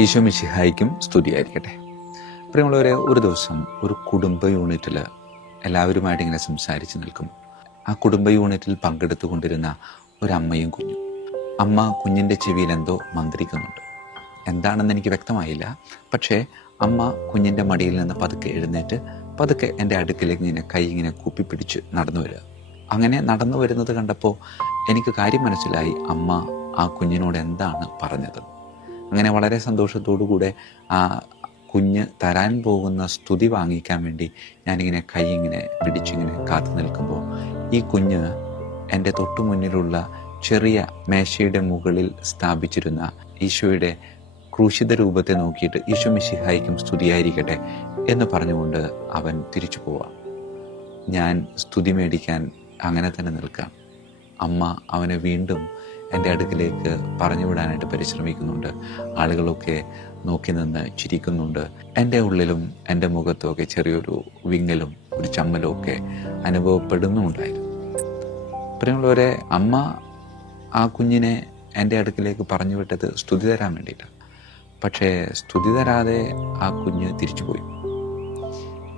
ഈശോ മിശിഹായ്ക്കും സ്തുതിയായിരിക്കട്ടെ. പ്രിയമുള്ളവരെ, ഒരു ദിവസം ഒരു കുടുംബ യൂണിറ്റിൽ എല്ലാവരുമായിട്ട് ഇങ്ങനെ സംസാരിച്ച് നിൽക്കും. ആ കുടുംബ യൂണിറ്റിൽ പങ്കെടുത്തുകൊണ്ടിരുന്ന ഒരമ്മയും കുഞ്ഞും. അമ്മ കുഞ്ഞിൻ്റെ ചെവിയിൽ എന്തോ മന്ത്രിക്കുന്നുണ്ട്. എന്താണെന്ന് എനിക്ക് വ്യക്തമായില്ല. പക്ഷേ അമ്മ കുഞ്ഞിൻ്റെ മടിയിൽ നിന്ന് പതുക്കെ എഴുന്നേറ്റ് പതുക്കെ എൻ്റെ അടുക്കിലേക്ക് ഇങ്ങനെ കൈ ഇങ്ങനെ കൂപ്പിപ്പിടിച്ച് നടന്നു വരിക. അങ്ങനെ നടന്നു വരുന്നത് കണ്ടപ്പോൾ എനിക്ക് കാര്യം മനസ്സിലായി, അമ്മ ആ കുഞ്ഞിനോട് എന്താണ് പറഞ്ഞത്. അങ്ങനെ വളരെ സന്തോഷത്തോടുകൂടെ ആ കുഞ്ഞ് തരാൻ പോകുന്ന സ്തുതി വാങ്ങിക്കാൻ വേണ്ടി ഞാനിങ്ങനെ കൈ ഇങ്ങനെ പിടിച്ചിങ്ങനെ കാത്തു നിൽക്കുമ്പോൾ ഈ കുഞ്ഞ് എൻ്റെ തൊട്ടു മുന്നിലുള്ള ചെറിയ മേശയുടെ മുകളിൽ സ്ഥാപിച്ചിരുന്ന ഈശോയുടെ ക്രൂശിത രൂപത്തെ നോക്കിയിട്ട് ഈശോ മിശിഹായ്ക്കും സ്തുതിയായിരിക്കട്ടെ എന്ന് പറഞ്ഞുകൊണ്ട് അവൻ തിരിച്ചു പോവാം. ഞാൻ സ്തുതി മേടിക്കാൻ അങ്ങനെ തന്നെ നിൽക്കാം. അമ്മ അവനെ വീണ്ടും എൻ്റെ അടുക്കിലേക്ക് പറഞ്ഞു വിടാനായിട്ട് പരിശ്രമിക്കുന്നുണ്ട്. ആളുകളൊക്കെ നോക്കി നിന്ന് ചിരിക്കുന്നുണ്ട്. എൻ്റെ ഉള്ളിലും എൻ്റെ മുഖത്തുമൊക്കെ ചെറിയൊരു വിങ്ങലും ഒരു ചമ്മലും ഒക്കെ അനുഭവപ്പെടുന്നുണ്ടായിരുന്നു. പ്രിയമുള്ളവരെ, അമ്മ ആ കുഞ്ഞിനെ എൻ്റെ അടുക്കിലേക്ക് പറഞ്ഞു വിട്ടത് സ്തുതി തരാൻ വേണ്ടിയിട്ടാണ്. പക്ഷേ സ്തുതി തരാതെ ആ കുഞ്ഞ് തിരിച്ചുപോയി.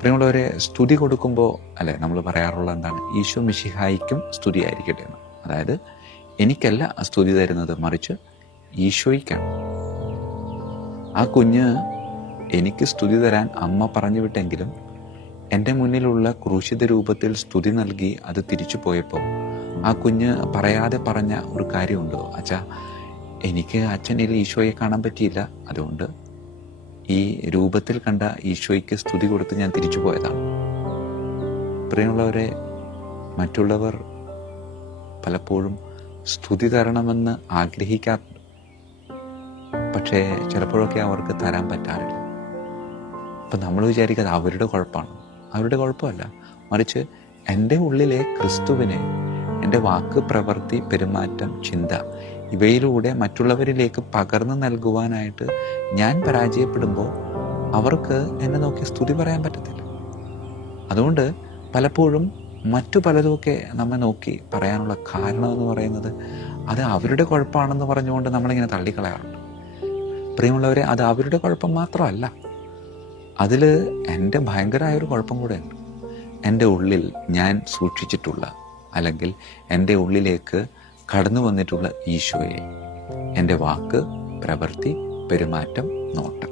പ്രിയമുള്ളവരെ, സ്തുതി കൊടുക്കുമ്പോൾ അല്ലെ നമ്മൾ പറയാറുള്ള എന്താണ്, ഈശോ മിശിഹായ്ക്കും സ്തുതിയായിരിക്കട്ടെ എന്ന്. അതായത് എനിക്കല്ല സ്തുതി തരുന്നത്, മറിച്ച് ഈശോയ്ക്കാണ്. ആ കുഞ്ഞ് എനിക്ക് സ്തുതി തരാൻ അമ്മ പറഞ്ഞു വിട്ടെങ്കിലും എൻ്റെ മുന്നിലുള്ള ക്രൂശിത രൂപത്തിൽ സ്തുതി നൽകി അത് തിരിച്ചു പോയപ്പോൾ ആ കുഞ്ഞ് പറയാതെ പറഞ്ഞ ഒരു കാര്യമുണ്ടോ, അച്ഛാ എനിക്ക് അച്ഛനിൽ ഈശോയെ കാണാൻ പറ്റിയില്ല, അതുകൊണ്ട് ഈ രൂപത്തിൽ കണ്ട ഈശോയ്ക്ക് സ്തുതി കൊടുത്ത് ഞാൻ തിരിച്ചു പോയതാണ്. പ്രിയമുള്ളവരെ, മറ്റുള്ളവർ പലപ്പോഴും സ്തുതി തരണമെന്ന് ആഗ്രഹിക്കാറുണ്ട്. പക്ഷേ ചിലപ്പോഴൊക്കെ അവർക്ക് തരാൻ പറ്റാറില്ല. അപ്പം നമ്മൾ വിചാരിക്കാതെ അവരുടെ കുഴപ്പമാണ്. അവരുടെ കുഴപ്പമല്ല, മറിച്ച് എൻ്റെ ഉള്ളിലെ ക്രിസ്തുവിനെ എൻ്റെ വാക്ക്, പ്രവൃത്തി, പെരുമാറ്റം, ചിന്ത ഇവയിലൂടെ മറ്റുള്ളവരിലേക്ക് പകർന്നു നൽകുവാനായിട്ട് ഞാൻ പരാജയപ്പെടുമ്പോൾ അവർക്ക് എന്നെ നോക്കി സ്തുതി പറയാൻ പറ്റത്തില്ല. അതുകൊണ്ട് പലപ്പോഴും മറ്റു പലതുമൊക്കെ നമ്മെ നോക്കി പറയാനുള്ള കാരണമെന്ന് പറയുന്നത് അത് അവരുടെ കുഴപ്പമാണെന്ന് പറഞ്ഞുകൊണ്ട് നമ്മളിങ്ങനെ തള്ളിക്കളയാറുണ്ട്. പ്രിയമുള്ളവരെ, അത് അവരുടെ കുഴപ്പം മാത്രമല്ല, അതിൽ എൻ്റെ ഭയങ്കരമായൊരു കുഴപ്പം കൂടെയുണ്ട്. എൻ്റെ ഉള്ളിൽ ഞാൻ സൂക്ഷിച്ചിട്ടുള്ള, അല്ലെങ്കിൽ എൻ്റെ ഉള്ളിലേക്ക് കടന്നു വന്നിട്ടുള്ള ഈശോയെ എൻ്റെ വാക്ക്, പ്രവൃത്തി, പെരുമാറ്റം, നോട്ടം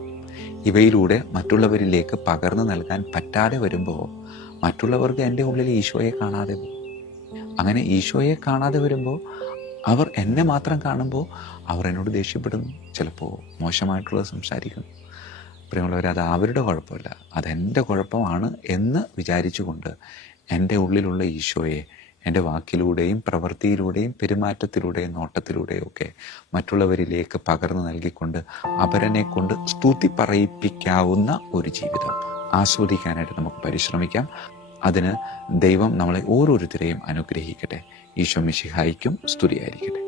ഇവയിലൂടെ മറ്റുള്ളവരിലേക്ക് പകർന്നു നൽകാൻ പറ്റാതെ വരുമ്പോൾ മറ്റുള്ളവർക്ക് എൻ്റെ ഉള്ളിൽ ഈശോയെ കാണാതെ പോകും. അങ്ങനെ ഈശോയെ കാണാതെ വരുമ്പോൾ അവർ എന്നെ മാത്രം കാണുമ്പോൾ അവർ എന്നോട് ദേഷ്യപ്പെടുന്നു, ചിലപ്പോൾ മോശമായിട്ടുള്ളത് സംസാരിക്കുന്നു. പ്രിയമുള്ളവർ, അത് അവരുടെ കുഴപ്പമില്ല, അതെൻ്റെ കുഴപ്പമാണ് എന്ന് വിചാരിച്ചുകൊണ്ട് എൻ്റെ ഉള്ളിലുള്ള ഈശോയെ എൻ്റെ വാക്കിലൂടെയും പ്രവൃത്തിയിലൂടെയും പെരുമാറ്റത്തിലൂടെയും നോട്ടത്തിലൂടെയും ഒക്കെ മറ്റുള്ളവരിലേക്ക് പകർന്നു നൽകിക്കൊണ്ട് അവരനെ കൊണ്ട് സ്തുതി പറയിപ്പിക്കാവുന്ന ഒരു ജീവിതം ആസ്വദിക്കാനായിട്ട് നമുക്ക് പരിശ്രമിക്കാം. അതിന് ദൈവം നമ്മളെ ഓരോരുത്തരെയും അനുഗ്രഹിക്കട്ടെ. ഈശോ മിശിഹായ്ക്കും സ്തുതിയായിരിക്കട്ടെ.